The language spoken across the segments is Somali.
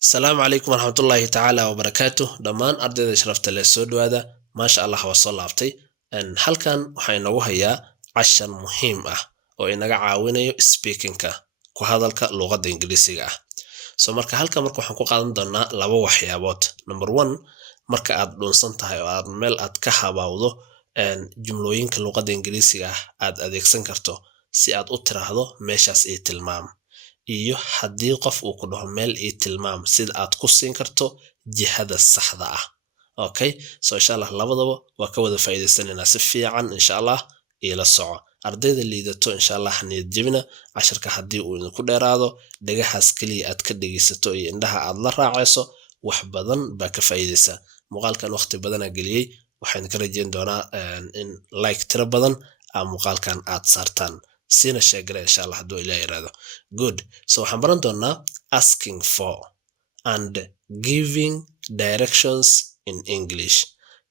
السلام عليكم ورحمة الله تعالى وبركاته دمان أردد شرفت للسود هذا ما شاء الله وصل لابتي أن حلقا وحينوها يا عشان مهم وإنك عاونيو speaking كهذا اللغة الإنجليزية سو marka halka marka waxaan ku qaadan doonaa laba waxyaabood number 1 marka aad dhunsan tahay oo aad meel aad ka habaawdo jumlooyinka luqadda Ingiriisiga aad adeegsan karto si aad u tiraahdo meeshaas ee tilmaam iyo haddii qof uu ku dhaho meel ee tilmaam sida aad ku siin karto jihada saxda ah okay so insha Allah labadaba waa ka wada faa'iideysanayna si fiican insha Allah ila soco ardayda liidato insha Allah niyad jabina casharka haddii uu idinku dheeraado dhagahaas kaliya aad ka dhageysato iyo indhaha aad la raacayso wax badan baa ka faa'iideysa muuqaalkan waqti badan aan geliyay waxaan ka rajeyn doonaa in like tira badan muuqaalkan aad saartaan sina sheegre insha Allah hadduu Ilaahay yiraahdo good so waxaan baran doonaa asking for and giving directions in English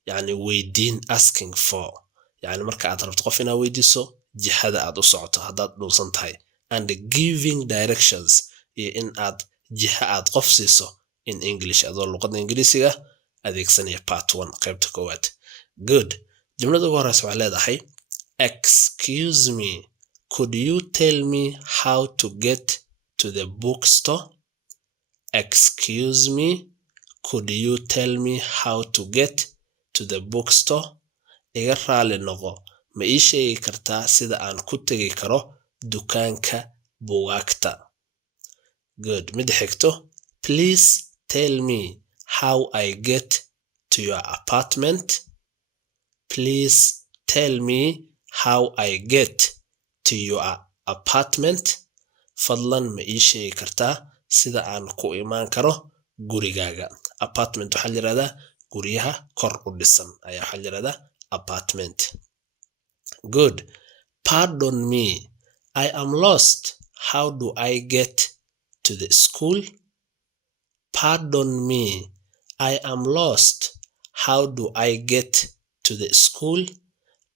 yani weydiin asking for yani marka aad rabto qof inaad weydiiso jihada aad u socoto haddaad dhunsan tahay and giving directions iyo in aad jiha aad qof siiso in English adoo luqadda Ingiriisiga adeegsanaya part 1 qaybta koowaad good jumlada ugu horeysa waxay leedahay excuse me could you tell me how to get to the bookstore excuse me could you tell me how to get to the bookstore iga raali noqo ma ii sheegi kartaa sida aan ku tagi karo dukaanka buugaagta good mid xigto please tell me how I get to your apartment please tell me how I get to your apartment fadlan ma ii sheegi kartaa sida aan ku imaan karo gurigaaga apartment waxaa la yiraahdaa guryaha kor u dhisan ayaa waxaa la yiraahdaa apartment good pardon me I am lost how do I get to the school pardon me I am lost how do I get to the school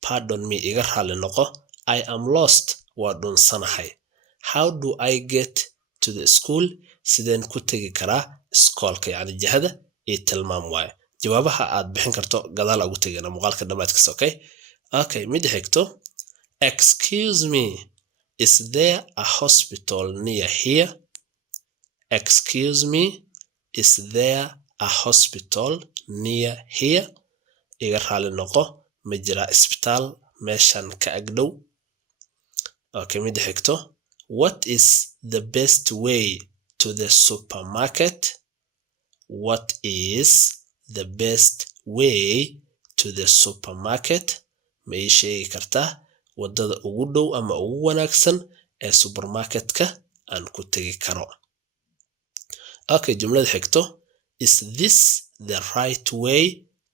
pardon me iga raali noqo I am lost waa dhunsanahay how do I get to the school sideen ku tagi karaa iskoolka yani jihada ee tilmaam waaye jawaabaha aad bixin karto gadaal ugu tagayna muuqaalka dhamaadkiisa okay mid xigto excuse me is there a hospital near here excuse me is there a hospital near here iga raali noqo ma jira isbitaal meeshan ka agdhow okay mid xigto what is the best way to the supermarket what is the best way to the supermarket ma ii sheegi kartaa wadada ugu dhow ama ugu wanaagsan ee supermarketka aan ku tagi karo okay jumlada xigto is this the right way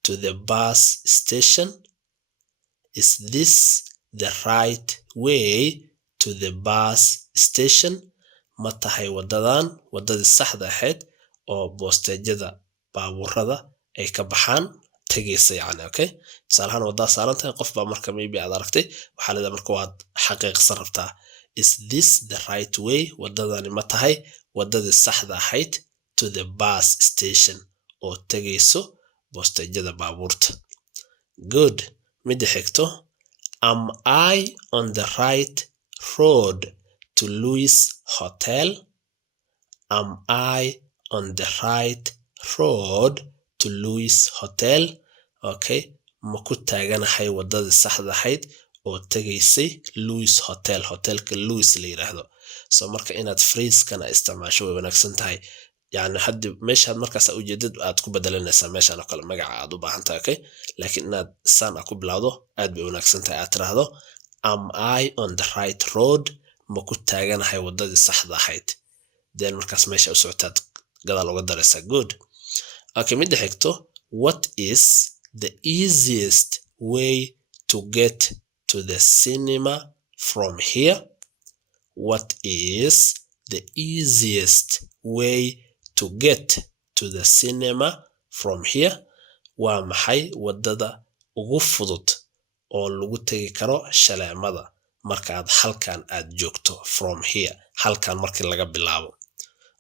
to the bus station is this the right way to the bus station ma tahay wadadii saxda ahayd oo boostejada baabuurada ay ka baxaan tagaysa yani okay salahan wada saaran tahay qof baa marka maybe aad aragtay waxa la marka waad xaqiiqsan rabtaa is this the right way wadadani ma tahay wadadii saxda ahayd to the bus station oo tagayso boostejada baabuurta good mid xigto am I on the right road to Louis Hotel am I on the right road to Louis Hotel okay ma ku taaganahay wadada saxda ahayd oo tagaysay Louis Hotel hotelka Louis la yiraahdo so marka inaad phrase-kana isticmaasho way wanaagsan tahay yani hadda meeshaad markaas ujeedad aad ku bedelanaysaa meeshan oo kale magaca aad u baahan tahay okay laakiin inaad san ku bilowdo aad bay wanaagsan tahay aad tiraahdo am I on the right road ma ku taaganahay wadadii saxda ahayd then markaas meesha u socotaad gadaal uga daraysaa good okay mid xigto what is the easiest way to get to the cinema from here what is the easiest way to get to the cinema from here waa maxay wadada ugu fudud oo lagu tagi karo shaleemada marka aad halkan aad joogto from here halkan markii laga bilaabo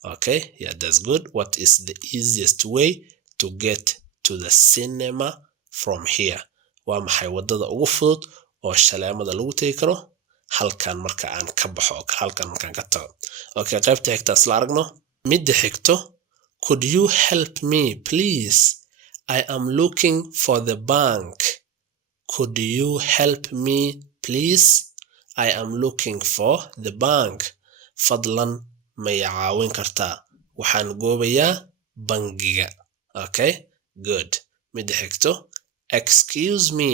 Okay, yeah, that's good. What is the easiest way to get to the cinema from here? Waa maxay wadada ugu fudud oo shaleemada lagu tegi karo halkan marka aan ka baxo halkan markaan ka tago? Okay, qaybta xigta isla aragno. Midda xigto, could you help me please? I am looking for the bank. Could you help me please? I am looking for the bank. Fadlan ma i caawin kartaa? Waxaan goobayaa bangiga. Okay, good. Midda xigto, excuse me,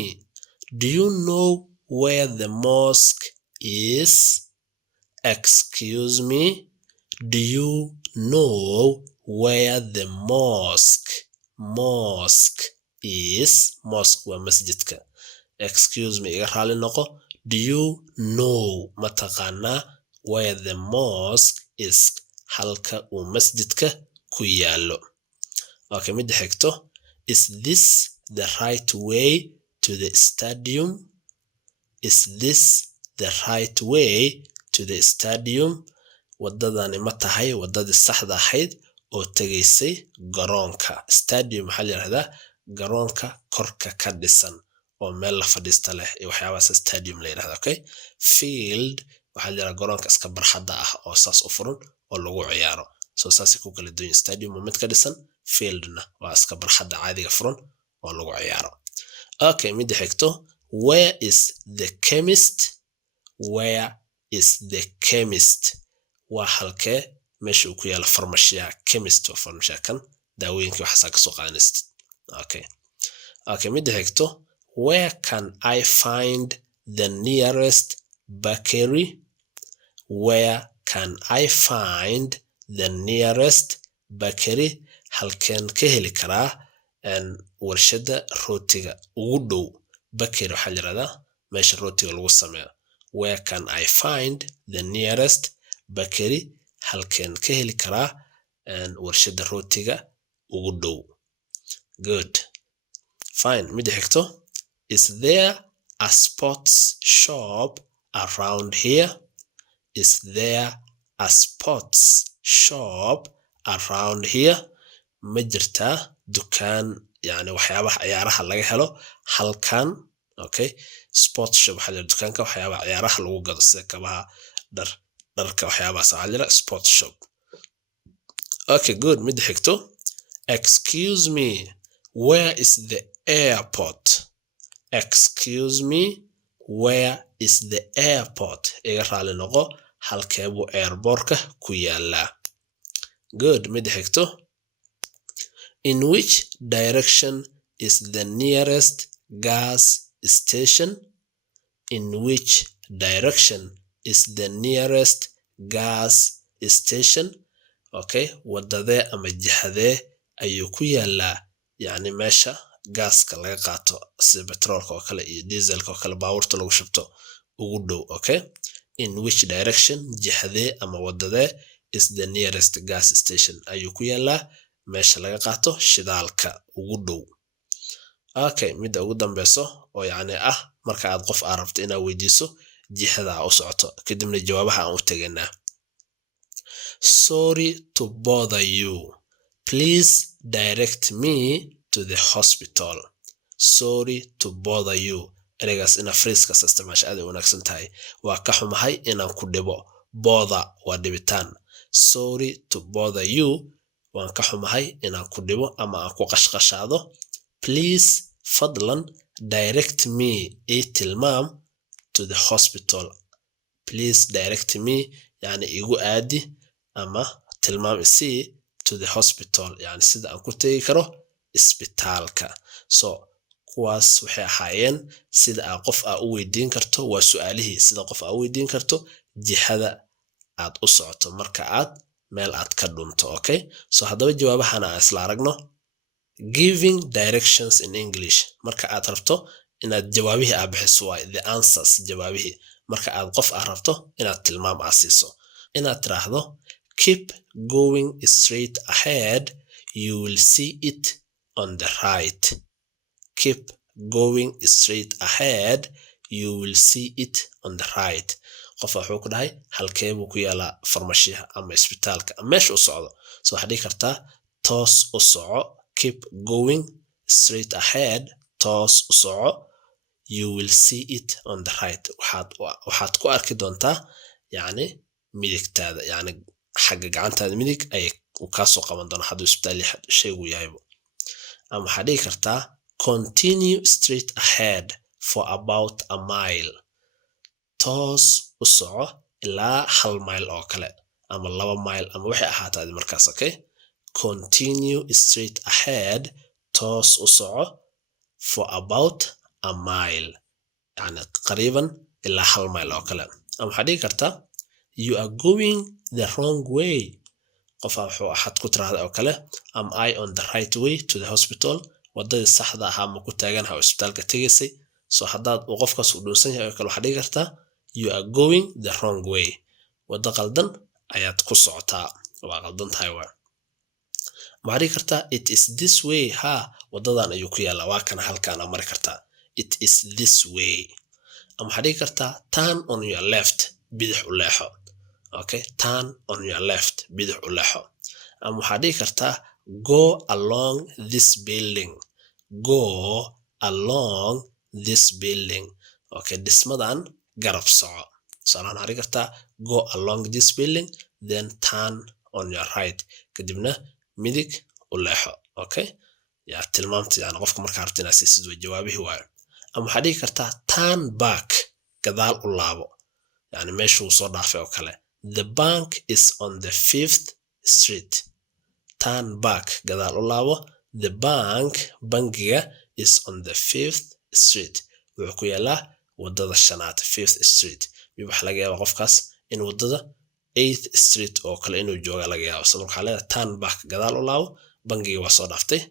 do you know where the mosque is? Excuse me, do you know where the mosque is? Mosque waa masjidka. Excuse me, iga raali noqo. Do you know mataqaanaa where the mosque is? Halka uu masjidka ku yaalo. Okay, midda xigto, is this the right way to the stadium? Is this the right way to the stadium? Wadadani ma tahay wadadii saxda ahayd oo tegaysay garoonka? Stadium waxaa la yidhahdaa garoonka korka ka dhisan oo meel la fadhiista leh iyo waxyaabahaas stadium la yidhahda. Okay, field waxaa la yidhahdaa garoonka iska barxadda ah oo saas u furan oo lagu ciyaaro. So saasay ku kala duwan. Stadium waa mid ka dhisan, fieldna waa iska barxadda caadiga furan oo lagu ciyaaro. Okay, midda xigto, where is the chemist? Where is the chemist? Waa halkee meesha uu ku yaalo farmashiyaha. Chemist waa farmashiyaha kan daawooyinka waxaasaa ka soo qaadanaysid. Okay, midda xigto, where can I find the nearest bakery? Where can I find the nearest bakery? Halkeen ka heli karaa warshada rootiga ugu dhow. Bakery waxaa la yidhahdaa meesha rootiga lagu sameeyo. Where can I find the nearest bakery? Halkeen ka heli karaa warshada rootiga ugu dhow. Good, fine. Midda xigto, is there a sports shop around here? Is there a sports shop around here? Ma jirtaa dukaan yani waxyaabaha ciyaaraha laga helo halkan? Okay, sports shop waxaa la yidhahdaa dukaanka waxyaabaha ciyaaraha lagu gado sida kabaha, dharka waxyaabahaas waxaa la yidhahdaa sports shop. Okay, good. Midda xigto, excuse me, where is the airport? Excuse me, where is the airport? Iga raali noqo, halkee buu airportka ku yaalaa? Good. Midda xigto, in which direction is the nearest gas station? In which direction is the nearest gas station? Okay, wadadee ama jihadee ayuu ku yaalaa yani meesha gaaska laga qaato sida petroolka oo kale iyo dieselka oo kale baabuurta lagu shubto ugu dhow. Okay, in which direction, jihadee ama wadadee, is the nearest gas station ayuu ku yaalaa meesha laga qaato shidaalka ugu dhow. Okay, midda ugu dambeyso oo yani ah marka aad qof aad rabto inaad weydiiso jihada u socoto kadibna jawaabaha aan u tegaynaa. Sorry to bother you, please direct me to the hospital. Sorry to bother you, ereygaas ina freeska isticmaasha aad ay wanaagsan tahay. Waa ka xumahay inaan ku dhibo. Bother waa dhibitaan. Sorry to bother you, waan ka xumahay inaan ku dhibo ama aan ku qashqashaado. Please, fadlan, direct me, ii tilmaam, to the hospital. Please direct me yani igu aadi ama tilmaam isii to the hospital yani sida aan ku tegi karo isbitaalka. So kuwaas waxay ahaayeen sida aad qof aad u weydiin karto, waa su'aalihii sida qof aad u weydiin karto jihada aad u socoto marka aad meel aad ka dhunto. Okay, so haddaba jawaabahana aan isla aragno. Giving directions in English, marka aad rabto inaad jawaabihii aad bixiso waa the answers, jawaabihii marka aad qof aad rabto inaad tilmaam aad siiso. Inaad tiraahdo keep going straight ahead, you will see it on the right. Keep going straight ahead, you will see it on the right. qof wuxuu ku dhahay halkee buu ku yaalaa farmashiyaha ama isbitaalka ama meesha u socdo so waxaad dhihi kartaa toos u soco keep going straight ahead toos u soco you will see it on the right waxaad ku arki doontaa yani midigtaada yani xagga gacantaada midig ay ka soo qaban doona hadduu isbitaal shaygu yahaybo ama waxaad dhihi kartaa continue straight ahead for about a mile toos u soco ilaa 1 mile oo kale ama 2 mile ama waxay ahaataa markaas okay continue straight ahead toos u soco for about a mile yani qariiban ilaa 1 mile oo kale ama waxaad dhihi kartaa you are going the wrong way qof wuxuu axad ku tiraahdaa oo kale am I on the right way to the hospital wadada saxda ah ma ku taagan ha isbitaalka tagaysay so haddaad uu qofkaas u dhunsan yahay oo kale waxaad dhihi kartaa you are going the wrong way wada qaldan ayaad ku socotaa waa qaldan tahay waxaad dhihi kartaa it is this way ha wadadan ayuu ku yaalaa waa kan halkaan mari kartaa it is this way ama waxaad dhihi kartaa turn on your left bidix u leexo okay turn on your left bidix u leexo ama waxaad dhihi kartaa go along this building go along this building okay dhismadan garab soco salaan waxaad dhihi kartaa go along this building then turn on your right kadibna midig u leexo okay yaa tilmaamta yani qofka markaa rabta inaad siisid jawaabihii waayo ama waxaad dhihi kartaa turn back gadaal u laabo yani meeshuu soo dhaafay oo kale the bank is on the 5th street turn back gadaal u laabo the bankiga is on the 5th street wuxuu ku yaalaa wadada 5th 5th street waxa laga yaabaa qofkaas in wadada 8th street oo kale inuu jooga laga yaabo sababta waxaa leedahay turn back gadaal u laabo bankiga waa soo dhaaftay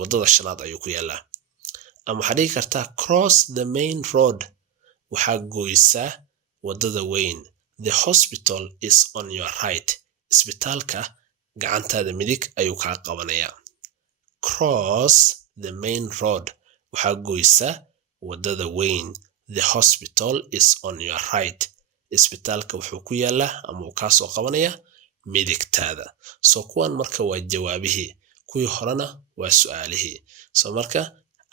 wadada 5th ayuu ku yaalaa ama waxaad dhihi kartaa cross the main road waxaa goysaa wadada weyn the hospital is on your right isbitaalka gacantaada midig ayuu kaa qabanayaa cross the main road waxaa goysaa wadada weyn the hospital is on your right isbitaalka wuxuu ku yaalaa ama uu kaa soo qabanayaa midigtaada so kuwan marka waa jawaabihii kuwii horena waa su'aalihii so marka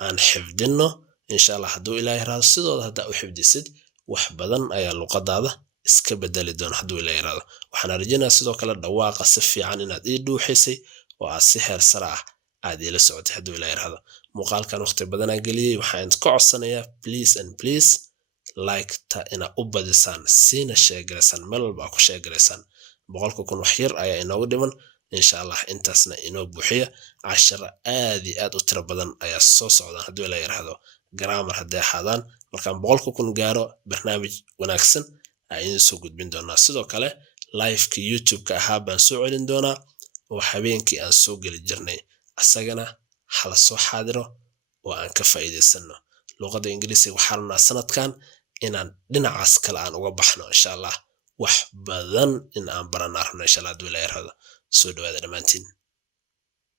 aan xifdino insha Allah hadduu ilaahay raado sidooda haddaa u xifdisid wax badan ayaa luqadaada iska bedeli doona hadduu ilaahay raado waxaan rajaynayaa sidoo kale dhawaaqa si fiican inaad ii dhuuxisay oo aad si heer sare ah aad ila socotay hadduu ilaahay raado muuqaalkan waqti badan aan geliyay waxaan ka codsanayaa please like ta ina u badisaan siina sheegaysaan meel walba ku sheegaysaan 100,000 wax yar ayaa inoogu dhiman insha Allah intaasna inoo buuxiya 10 aad iyo aad u tiro badan ayaa soo socda hadduu ilaahay raado grammar haddii ahaadaan markaan 100,000 gaaro barnaamij wanaagsan ayaan soo gudbin doonaa sidoo kale live-ka YouTube-ka ahaa baan soo celin doonaa oo habeenkii aan soo gali jirnay asagana hala soo xaadiro oo aan ka faa'iideysano luqadda Ingiriisiga waxaan rabnaa sanadkan inaan dhinacaas kale aan uga baxno insha Allah wax badan in aan baranaa rabno insha Allah hadduu ilaahay raado soo dhawaada dhamaantiin